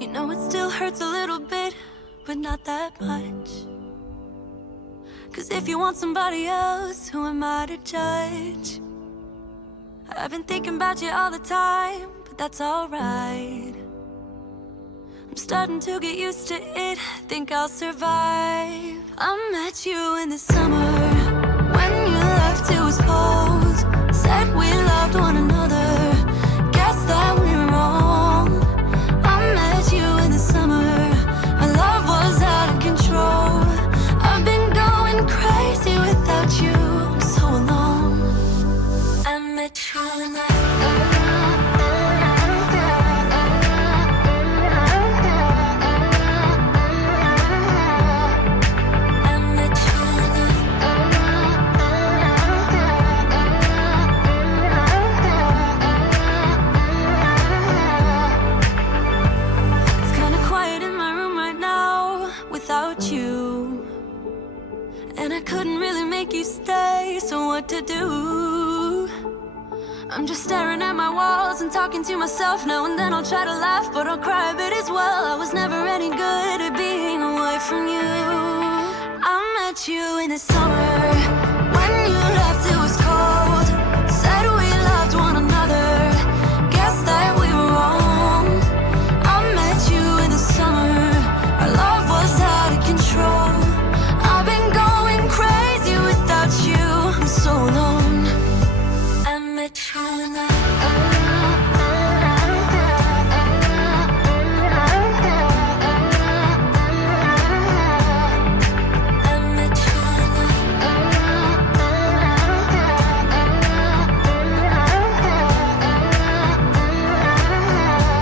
You know it still hurts a little bit, but not that much. 'Cause if you want somebody else, who am I to judge? I've been thinking about you all the time, but that's alright. I'm starting to get used to it, think I'll survive. I met you in the summer, when you left it was cold. Said we loved one another, guess that we're wrong. I met you in the summer, our love was out of control. I've been going crazy without you, I'm so alone. I met you in the you, and I couldn't really make you stay, so what to do? I'm just staring at my walls and talking to myself now and then. I'll try to laugh, but I'll cry a bit as well. I was never any good at being away from you. I met you in the summer, when you left it